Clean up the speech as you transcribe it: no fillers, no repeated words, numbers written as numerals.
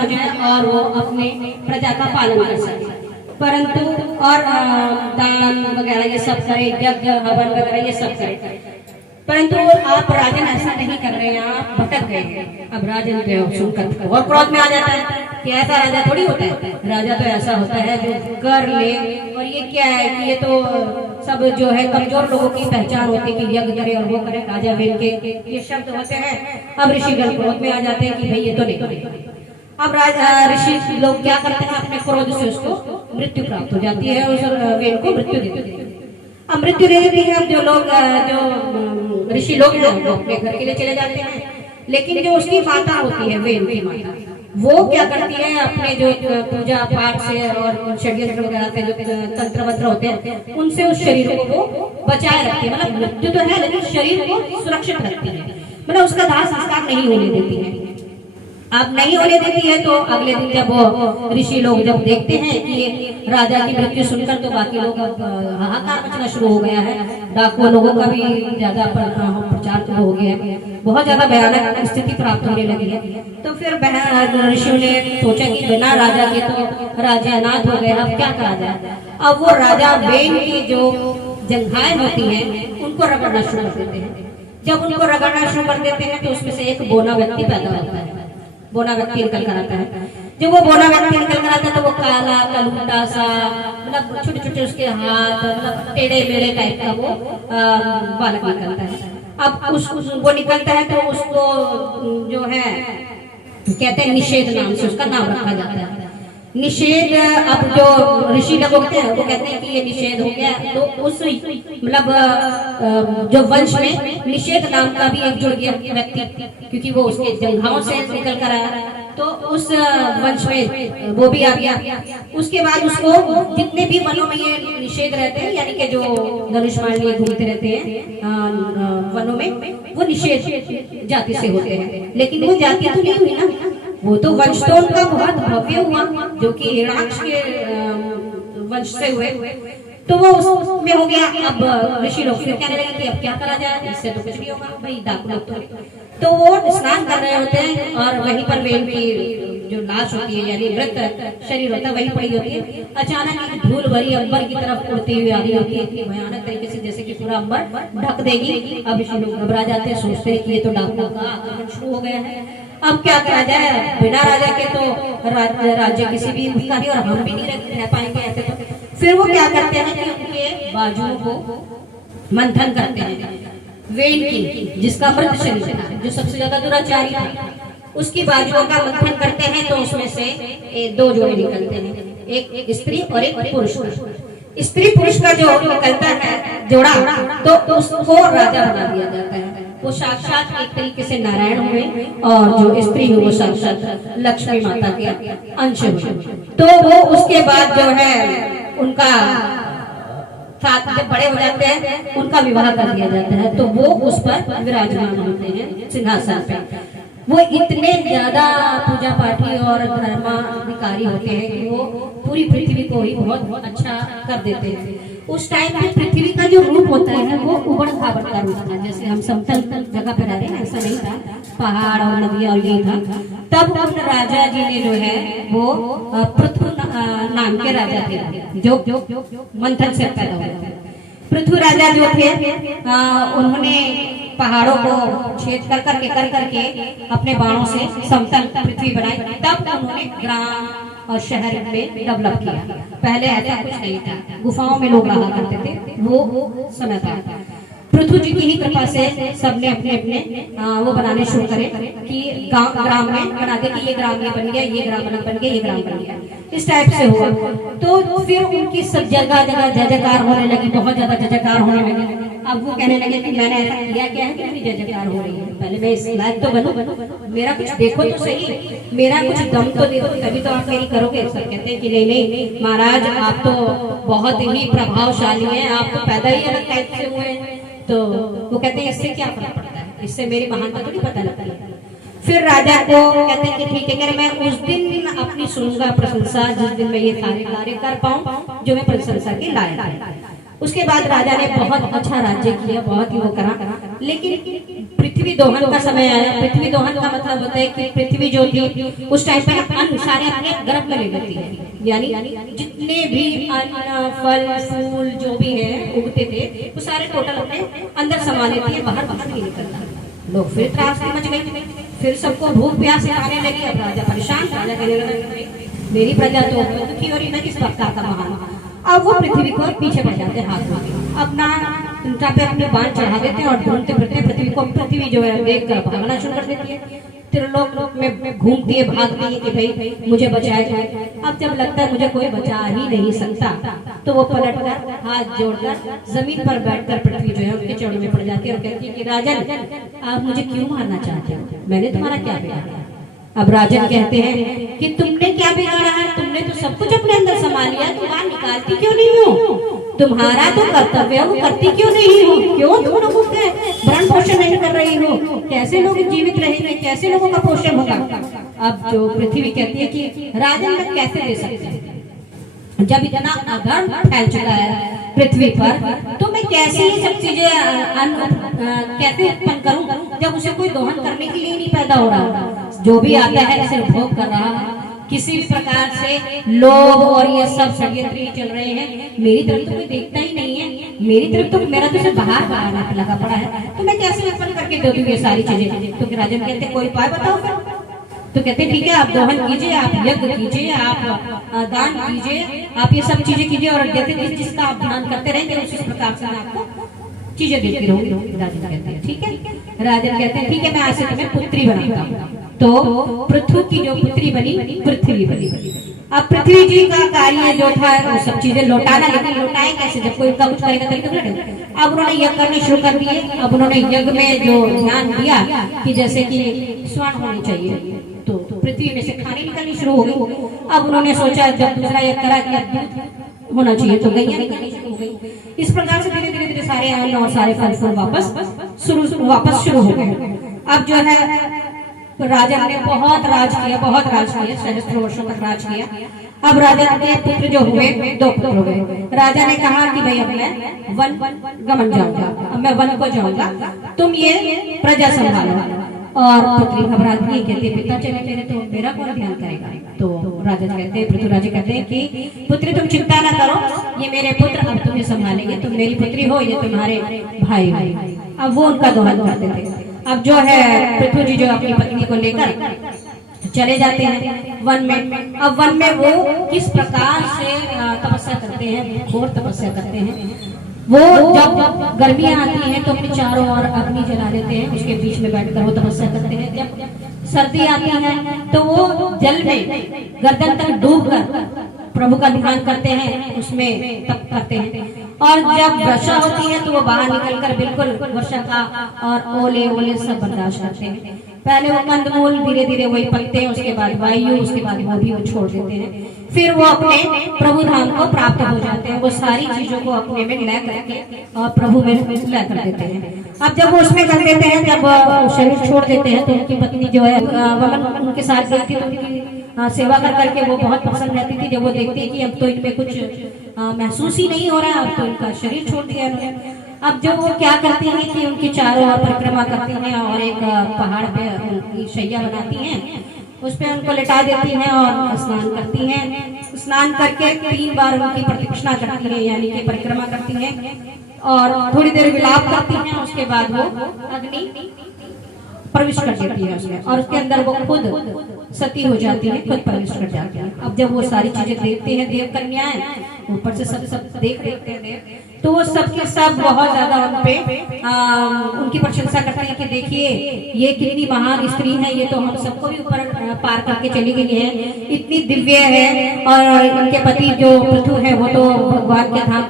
हो जाए और वो अपने प्रजा का पालन कर सके। परंतु और दान वगैरह ये सब करे, यज्ञ हवन वगैरह ये सब करे, परंतु आप राजन ऐसा नहीं कर रहे हैं, आप भटक गए हैं। अब राजन जो सुनकर और क्रोध में आ जाता है कि ऐसा राजा थोड़ी होता है, राजा तो ऐसा होता है जो कर ले। और ये क्या है कि ये तो सब जो है कमजोर लोगों की पहचान होती है कि यज्ञ करे और वो करे, राजा बन के ये शब्द होते हैं। अब ऋषिगण क्रोध में आ जाते हैं कि भाई ये तो नहीं। अब राजा ऋषि लोग क्या करते हैं, अपने क्रोध से उसको मृत्यु प्राप्त हो जाती है, उस वेद को मृत्यु दे देते हैं। अब मृत्यु दे देती है। अब जो लोग जो ऋषि लोग हैं वो अपने घर के लिए चले जाते हैं, लेकिन जो उसकी माता होती है, वेद की माता, वो क्या करती है, अपने जो पूजा पाठ से और षड्यंत्र वगैरह से जो तंत्र मंत्र होते हैं उनसे उस शरीर को वो बचाए रखती है। मतलब मृत्यु तो है लेकिन शरीर को सुरक्षित रखती है, मतलब उसका दाह संस्कार नहीं होने देती है। अब नहीं होने देती है तो अगले दिन जब वो ऋषि लोग जब देखते हैं कि राजा की मृत्यु सुनकर तो बाकी लोग हाहाकार मचना शुरू हो गया है, डाकुओं लोगों का भी ज्यादा प्रचार शुरू हो गया है, बहुत ज्यादा भयानक स्थिति प्राप्त होने लगी है। तो फिर ऋषियों ने सोचा कि बिना राजा के तो राज्य अनाथ हो गए, अब क्या करा जाए। अब वो राजा बेन की जो जंघाएं होती हैं उनको रगड़ना शुरू कर देते हैं। जब उनको रगड़ना शुरू कर देते हैं तो उसमें से एक बोना व्यक्ति पैदा होता है, बोना व्यक्ति निकल कर आता है। जब वो बोना व्यक्ति निकल कर आता है तो वो काला कलूटा सा, मतलब छोटे छोटे उसके हाथ, मतलब टेढ़े मेढ़े टाइप का वो बालक निकलता है। अब वो निकलता है तो उसको जो है कहते हैं निषेध नाम से उसका नाम रखा जाता है। निषेध, अब जो ऋषि लोग होते हैं वो कहते हैं कि ये निषेध हो गया, तो उस मतलब जो वंश में निषेध नाम का भी एक जुड़ गया व्यक्ति, क्योंकि वो उसके जंघाओं से निकल कर आया, तो उस वंश में वो भी आ गया। उसके बाद उसको जितने भी वनों में ये निषेध रहते हैं, यानी कि जो धनुष्मान लिए घूमते रहते हैं वनों में, वो निषेध जाति से होते हैं। लेकिन वो जाति तो नहीं हुई ना, वो तो वंश तो उनका बहुत भव्य हुआ जो कि हिरण्याक्ष के वंश से हुए, तो वो उसमें हो गया। अब ऋषि लोग फिर कहने लगे कि अब क्या करा जाए, इससे तो कुछ नहीं होगा भाई, डाकू तो वो स्नान कर रहे होते हैं और वहीं पर वेल की जो लाश होती है यानी मृत शरीर होता है वहीं पड़ी होती है। अचानक एक धूल भरी अंबर की तरफ उड़ती हुई आ रही होती है, इतनी भयानक तरीके से जैसे कि पूरा अंबर ढक देगी। अब ऋषि लोग घबरा जाते हैं, सोचते हैं कि ये तो डाकुओं का आक्रमण शुरू हो गया है, अब क्या करा जाए। बिना राजा के तो राज्य किसी भी का नहीं, और हम भी नहीं रह पाएंगे ऐसे। तो फिर वो क्या करते हैं कि उनके बाजुओं को मंथन करते हैं, वेन की जिसका मृत शरीर है, जो सबसे ज्यादा दुराचारी था, उसकी बाजुओं का मंथन करते हैं तो उसमें से दो जोड़े निकलते हैं, एक स्त्री और एक पुरुष। स्त्री पुरुष का जो निकलता है जोड़ा तो उसको राजा बना दिया जाता है। वो साक्षात एक तरीके से नारायण हुए और जो स्त्री हुई वो साक्षात लक्ष्मी माता के अंश हुए। तो वो उसके बाद जो है उनका साथ जब बड़े हो जाते हैं उनका विवाह कर दिया जाता है, तो वो उस पर विराजमान होते हैं सिंहासन पे। वो इतने ज्यादा पूजा पाठी और धर्माधिकारी होते हैं कि वो पूरी पृथ्वी को ही बहुत अच्छा कर देते हैं। उस टाइम पे पृथ्वी का जो रूप होता है वो उबड़ खाबड़ का रूप था, जैसे हम समतल जगह पर रह रहे हैं ऐसा नहीं था, पहाड़ और नदियां और ये था। तब उन राजा जी ने जो है वो पृथु नाम के राजा थे जो मंथन से पैदा हुए। पृथु राजा जो थे उन्होंने पहाड़ों को छेद कर करके अपने बाणों से समतल पृथ्वी बनाई, तब उन्होंने ग्राम और शहर में डेवलप किया। पहले ऐसा कुछ नहीं था, गुफाओं में लोग रहा करते थे, वो समय था। पृथ्वी जी की ही कृपा से सबने अपने अपने वो बनाने शुरू करे कि ग्राम में बना दे कि ये ग्राम ये बन गया, ये ग्राम बन गया, ये ग्राम बन गया, इस टाइप से हुआ। तो फिर उनकी सब जगह जगह जय जयकार होने लगी, बहुत ज्यादा जय जयकार होने लगी। अब वो कहने लगे कि मैंने ऐसा किया क्या है कि मेरी जय जयकार हो रही है, पहले मैं इस लायक तो बनूं, मेरा कुछ देखो तो सही, मेरा कुछ दम तो देखो तभी तो आप मेरी करोगे। सब कहते हैं कि नहीं महाराज आप तो बहुत ही प्रभावशाली हैं, आप तो पैदा ही अलग टाइप से हुए हैं। तो वो कहते हैं इससे क्या फर्क पड़ता है, इससे मेरी महानता तो नहीं पता लगती है। फिर राजा को कहते हैं कि ठीक है, कह मैं उस दिन अपनी सुनूंगा प्रशंसा जिस दिन मैं ये सारे कार्य कर पाऊं जो मैं प्रशंसा के लायक है। उसके बाद राजा ने बहुत अच्छा राज्य किया, बहुत ही वो करा, लेकिन पृथ्वी दोहन का समय आया। पृथ्वी दोहन का मतलब होता है कि पृथ्वी जो थी उस टाइम पर अन्न सारे अपने गर्भ में ले लेती है, यानी जितने भी अन्न फल फूल जो भी है उगते थे वो सारे टोटल अपने अंदर समा लेती है, बाहर नहीं निकलता। लोग फिर त्रासदी मच गई, फिर सबको भूख प्यास से खाने लगी। अब राजा परेशान, राजा कहने लगे मेरी प्रजा तो दुखी हो रही है, किस प्रकार का महान। अब वो पृथ्वी को पीछे बढ़ जाते हैं, हाथ में अपना उनका पे अपने बाण चढ़ा देते हैं और ढूंढते फिरते पृथ्वी को, पृथ्वी जो है देख कर भागना शुरू कर देती है। त्रिलोक में घूमती है, भागती है कि भाई मुझे बचाया जाए। अब जब लगता है मुझे कोई बचा ही नहीं सकता तो वो पलटकर हाथ जोड़कर जमीन पर बैठकर पृथ्वी जो है उनके चरणों में पड़ जाती है और कहती है कि राजन आप मुझे क्यों मारना चाहते हो, मैंने तुम्हारा क्या बिगाड़ा। अब राजन कहते हैं कि तुमने क्या बिगाड़ा है, तुमने तो सब कुछ अपने अंदर समा लिया, तुम बाहर निकालती क्यों नहीं हो, तुम्हारा तो कर्तव्य है वो करती क्यों नहीं हो, क्यों तुम लोगों के भरण पोषण नहीं कर रही हो, कैसे लोग जीवित रहेंगे, कैसे लोगों का पोषण होगा। अब जो पृथ्वी कहती है कि राजन मैं कैसे दे सकते हैं, जब इतना अधर्म फैल चुका है पृथ्वी पर तो मैं कैसे ये सब चीजें कैसे उत्पन्न करूं, जब उसे कोई दोहन करने के लिए नहीं पैदा हो रहा, जो भी आता है सिर्फ भोग कर रहा है, किसी भी प्रकार से लोभ और ये सब षड्यंत्र चल रहे हैं। मेरी तरफ तो कोई देखता ही नहीं है, मेरी तरफ तो मेरा तो सिर्फ बाहर बाहर लगा पड़ा है, तो मैं कैसे उत्पन्न करके दे दूं ये सारी चीजें। तो राजन कहते कोई उपाय बताओ फिर। तो कहते ठीक है आप दोहन कीजिए, आप यज्ञ कीजिए, आप दान कीजिए, आप ये सब चीजें कीजिए और जैसे जिसका आप ध्यान करते रहेंगे उसी प्रकार से मैं आपको चीजें देती रहूंगी। राजन कहते हैं ठीक है। राजन कहते हैं ठीक है मैं आज से तुम्हें पुत्री बनाता हूँ। तो पृथु की जो पुत्री बनी पृथ्वी बनी। अब पृथ्वी जी का कार्य जो था वो सब चीजें लौटाना, लेकिन लौटाए कैसे जब कोई उनका कुछ करेगा तभी तो लौटेगा। अब उन्होंने यज्ञ करने शुरू कर दिए। अब उन्होंने यज्ञ में जो ध्यान दिया कि जैसे कि स्वर्ण होनी चाहिए तो पृथ्वी में से खाने निकलनी शुरू हो गई। अब उन्होंने सोचा जब दूसरा यज्ञ करा कि दूध होना चाहिए तो गैया निकलनी शुरू हो गई। इस प्रकार से धीरे धीरे सारे अन्न और सारे फल फूल वापस शुरू हो गए। अब जो है राजा ने बहुत राज किया, सहस्त्र वर्षों तक राज किया। अब राजा के पुत्र जो हुए 2 पुत्र हो गए। राजा ने कहा कि भाई अब मैं वन गमन जाऊंगा, अब मैं वन को जाऊंगा, तुम ये प्रजा संभालो। और पुत्री घबराती है, कहती है पिता चले मेरे तो मेरा कौन ध्यान करेगा। तो राजा कहते हैं, पृथ्वीराज कहते हैं कि पुत्री तुम चिंता ना करो, ये मेरे पुत्र अब तुम्हें संभालेंगे, तुम मेरी पुत्री हो, ये तुम्हारे भाई भाई। अब वो उनका दोहन करते थे। अब जो है पृथ्वी जी जो अपनी पत्नी को लेकर चले जाते हैं वन में। अब वन में वो किस प्रकार से तपस्या करते हैं, घोर तपस्या करते हैं। वो जब गर्मियां आती हैं तो अपने चारों ओर अग्नि जला देते हैं, उसके बीच में बैठकर वो तपस्या करते हैं। जब सर्दी आती है तो वो जल में गर्दन तक डूबकर प्रभु का ध्यान करते हैं, उसमें तप करते हैं। और जब वर्षा होती है तो वो बाहर निकलकर बिल्कुल वर्षा का और ओले सब बर्दाश्त करते हैं। पहले वो कंदमूल, धीरे धीरे वही पत्ते, उसके बाद वायु, उसके बाद वो भी वो छोड़ देते हैं। फिर वो अपने प्रभु धाम को प्राप्त हो जाते हैं। वो सारी चीजों को अपने में लय करके और प्रभु में लय कर देते हैं। अब जब वो उसमें कर देते हैं, जब शरीर छोड़ देते हैं तो उनकी पत्नी जो है वमन उनके साथ गई थी तो उनकी सेवा कर करके वो बहुत प्रसन्न रहती थी। जब वो देखती है कि अब तो इनमें कुछ महसूस ही नहीं हो रहा है, अब तो इनका शरीर छोड़ दिया उन्होंने। अब जब वो क्या करती हैं कि उनकी चारों ओर परिक्रमा करती हैं और एक पहाड़ पे उनकी शैया बनाती हैं, उस पे उनको लिटा देती हैं और स्नान करती हैं। स्नान करके 3 बार उनकी प्रदक्षिणा करती हैं, यानी कि परिक्रमा करती हैं और थोड़ी देर विलाप करती हैं। उसके बाद वो अग्नि प्रवेश कर देती है उसमें और उसके अंदर वो खुद सती हो जाती है, खुद प्रवेश कर जाती है। अब जब वो सारी चीजें देखते हैं देव कन्याएं, ऊपर से सब देख रहे हैं तो वो सब के सब बहुत ज्यादा उनपे उनकी प्रशंसा करते हैं कि देखिए ये कितनी महान स्त्री है, ये तो हम सबको भी ऊपर पार करके चली गई है, इतनी दिव्य है। और इनके पति जो पृथु है वो तो भगवान के धाम